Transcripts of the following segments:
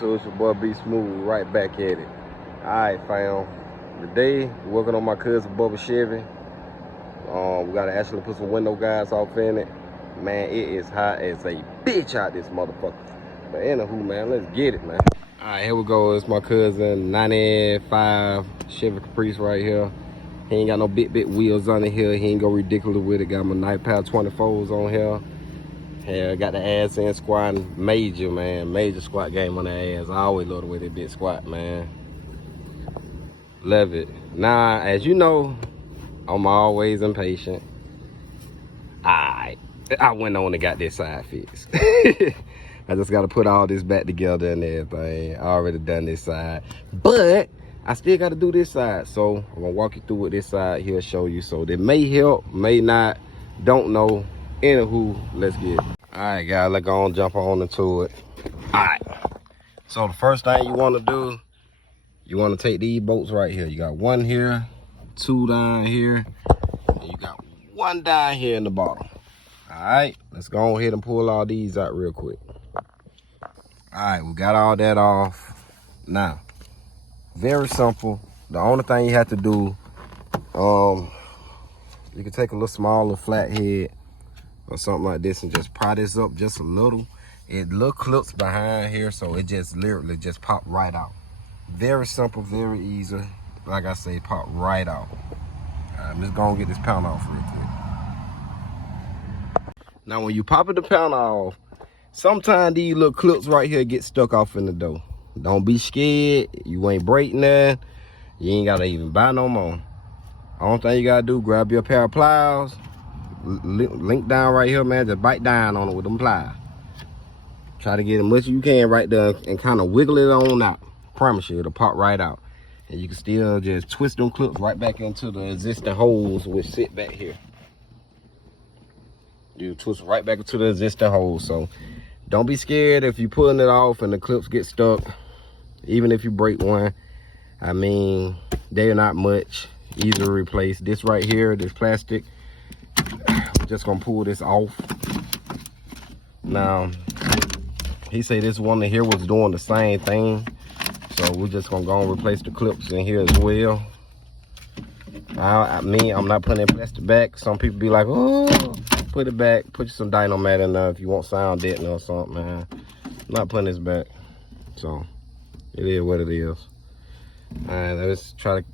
So it's your boy B Smooth, right back at it. Alright, fam. Today, working on my cousin Bubba Chevy. We gotta actually put some window guards off in it. Man, it is hot as a bitch out this motherfucker. But anywho, man, let's get it, man. Alright, here we go. It's my cousin 95 Chevy Caprice right here. He ain't got no big wheels on it here. He ain't go ridiculous with it. Got my Night Power 24s on here. Yeah, got the ass in squatting major, man. Major squat game on the ass. I always love the way they bitch squat, man. Love it. Now, as you know, I'm always impatient. I went on and got this side fixed. I just got to put all this back together and everything. I already done this side. But I still got to do this side. So I'm going to walk you through with this side here, show you. So that may help, may not, don't know. Anywho, let's get it. All right, guys, let's go on, jump on into it. All right. So the first thing you want to do, you want to take these bolts right here. You got one here, two down here, and you got one down here in the bottom. All right, let's go ahead and pull all these out real quick. All right, we got all that off. Now, very simple. The only thing you have to do, you can take a little smaller flathead or something like this and just pry this up just a little. It little clips behind here, so it just literally just pop right out. Very simple, very easy. Like I say, pop right out. I'm just gonna get this pound off real quick. Now when you pop the pound off, sometimes these little clips right here get stuck off in the door. Don't be scared. You ain't break nothing. You ain't gotta even buy no more. Only thing you gotta do, grab your pair of pliers, link down right here, man. Just bite down on it with them pliers. Try to get as much as you can right there and kind of wiggle it on out. Promise you, it'll pop right out. And you can still just twist them clips right back into the existing holes which sit back here. You twist right back into the existing holes. So don't be scared if you're pulling it off and the clips get stuck. Even if you break one, I mean, they're not much. Easy to replace. This right here, this plastic, we're just gonna pull this off. Now, he said this one in here was doing the same thing. So we're just gonna go and replace the clips in here as well. I'm not putting that plastic back. Some people be like, oh, put it back. Put some dynamite in there if you want sound deadening or something, man. I'm not putting this back. So it is what it is. All right, let's try to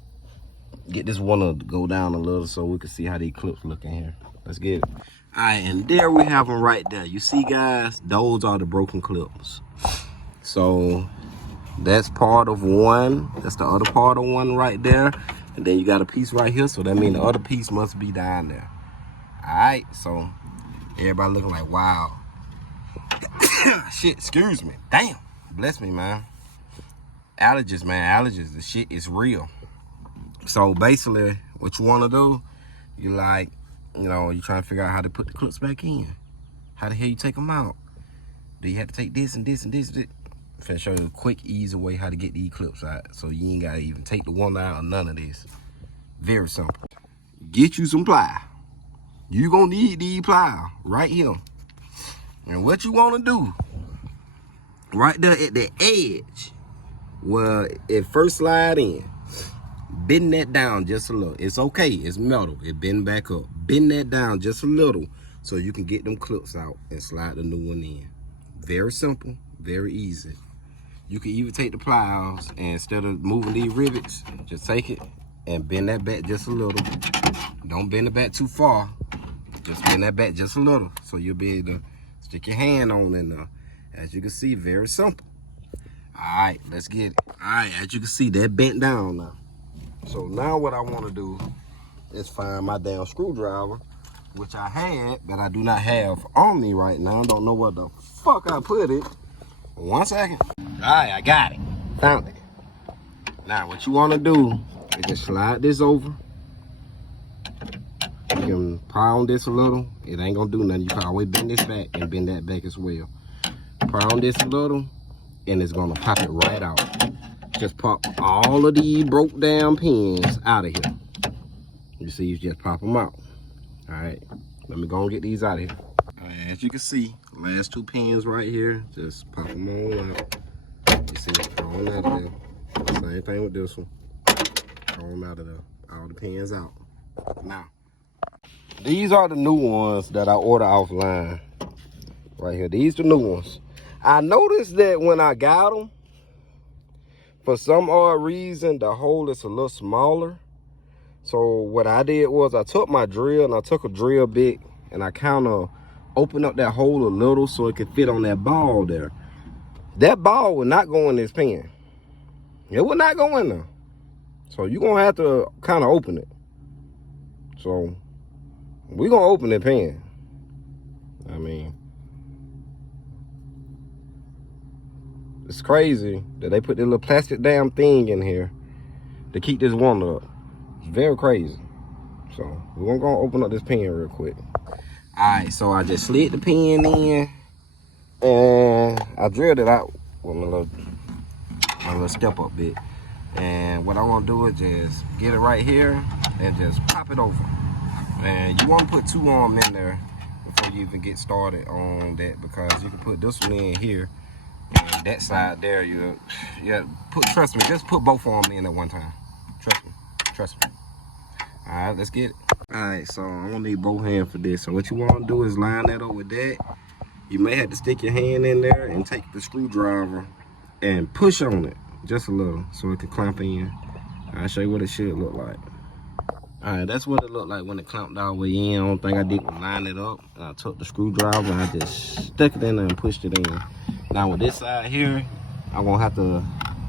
get this one to go down a little so we can see how these clips look in here. Let's get it. All right, and there we have them right there. You see, guys, those are the broken clips. So that's part of one. That's the other part of one right there. And then you got a piece right here. So that means the other piece must be down there. All right, so everybody looking like, wow. Shit, excuse me. Damn, bless me, man. Allergies, man, allergies. The shit is real. So basically, what you want to do, you like, you know, you trying to figure out how to put the clips back in. How the hell you take them out? Do you have to take this and this and this? I'm finna show you a quick, easy way how to get these clips out. So you ain't gotta even take the one out or none of this. Very simple. Get you some ply. You gonna need these ply right here. And what you wanna do, right there at the edge, where it first slide in, bend that down just a little. It's okay, it's metal, it bend back up. Bend that down just a little so you can get them clips out and slide the new one in. Very simple, very easy. You can even take the pliers and instead of moving these rivets, just take it and bend that back just a little. Don't bend it back too far. Just bend that back just a little so you'll be able to stick your hand on in there. As you can see, very simple. All right, let's get it. All right, as you can see, that bent down now. So now what I want to do is find my damn screwdriver, which I had, but I do not have on me right now. I don't know where the fuck I put it. 1 second. All right, I got it. Found it. Now, what you want to do is just slide this over. You can pry on this a little. It ain't going to do nothing. You can always bend this back and bend that back as well. Pry on this a little, and it's going to pop it right out. Just pop all of these broke down pins out of here. You see, you just pop them out. All right, let me go and get these out of here. All right, as you can see, last two pins right here, just pop them all out. see, throw them out of there. Same thing with this one. Throw them out of there. All the pins out. Now, these are the new ones that I ordered offline. Right here. These are the new ones. I noticed that when I got them, for some odd reason, the hole is a little smaller. So what I did was I took my drill and I took a drill bit and I kind of opened up that hole a little so it could fit on that ball there. That ball would not go in this pen. It would not go in there. So you're going to have to kind of open it. So we're going to open the pen. I mean, it's crazy that they put this little plastic damn thing in here to keep this one up. It's very crazy. So we're gonna open up this pen real quick. Alright, so I just slid the pen in and I drilled it out with my little step up bit. And what I want to do is just get it right here and just pop it over. And you want to put 2 arms in there before you even get started on that, because you can put this one in here and that side there. Trust me, just put both arms in at one time. Trust me. All right, let's get it. All right, so I'm gonna need both hands for this. So what you want to do is line that up with that. You may have to stick your hand in there and take the screwdriver and push on it just a little so it can clamp in. I'll show you what it should look like. All right, that's what it looked like when it clamped all the way in. Only thing I did was line it up, and I took the screwdriver and I just stuck it in there and pushed it in. Now with this side here, I'm gonna have to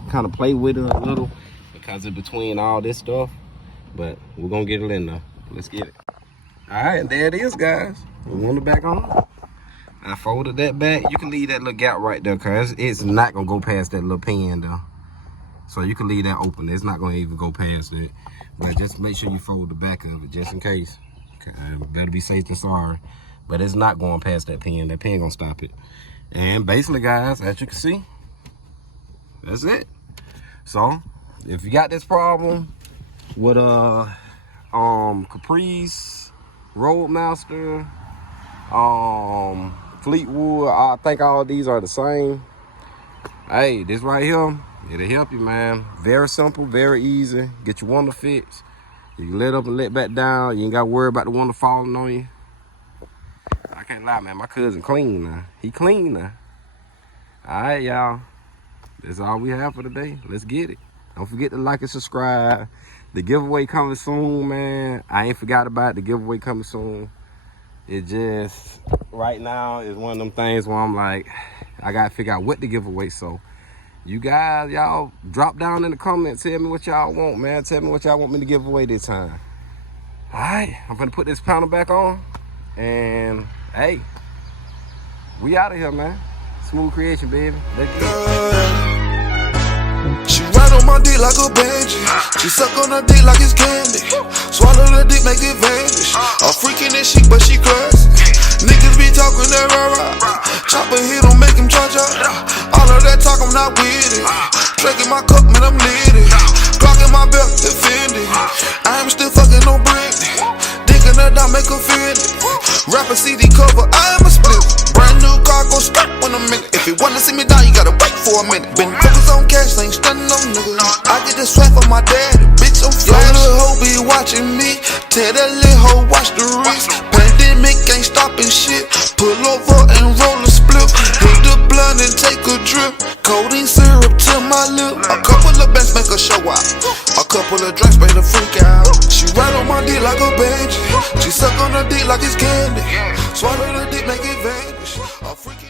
kind of play with it a little because it's between all this stuff, but we're gonna get it in there. Let's get it. All right, there it is, guys. We want it back on. I folded that back. You can leave that little gap right there because it's not gonna go past that little pin though. So you can leave that open. It's not gonna even go past it. But just make sure you fold the back of it just in case. Better be safe than sorry. But it's not going past that pin. That pin gonna stop it. And basically, guys, as you can see, that's it. So if you got this problem with Caprice, Roadmaster, Fleetwood, I think all these are the same. Hey, this right here, it'll help you, man. Very simple, very easy. Get your one to fix. You can let up and let back down. You ain't got to worry about the one falling on you. I can't lie, man. My cousin clean now. He clean now. All right, y'all. That's all we have for today. Let's get it. Don't forget to like and subscribe. The giveaway coming soon, man. I ain't forgot about it. The giveaway coming soon. It just, right now, is one of them things where I'm like, I got to figure out what to give away. So, you guys, y'all, drop down in the comments. Tell me what y'all want, man. Tell me what y'all want me to give away this time. All right, I'm going to put this panel back on. And, hey, we out of here, man. Smooth creation, baby. Let's go. She ride on my dick like a bandage. She suck on her dick like it's candy. Swallow the dick, make it vanish. I'm freaking that shit, but she crazy. Niggas be talking that rah-rah. Chopper hit don't make him charge up. All of that talk, I'm not with it. Drinking my cup, man, I'm lit it. Clocking my belt, defending. I'm still fucking on Britney. Digging her down, make her feel it. Rapper CD cover, I am a split. Brand new car, go start when I'm in it. If you wanna see me down, you gotta wait for a minute. Been focused on cash, ain't stunning on niggas. I get the swag from my daddy, bitch, I'm flash. Your little hoe be watching me. Tell that little hoe watch the wrist. Pandemic ain't stopping shit. Pull over and roll a split. Hit the blunt and take a drip. Codeine syrup to my lip. A couple of bands make a show out. A couple of drinks make her freak out. She ride on my dick like a bandit. She suck on her dick like it's candy. Swallow the dick, make it vanish. A freaky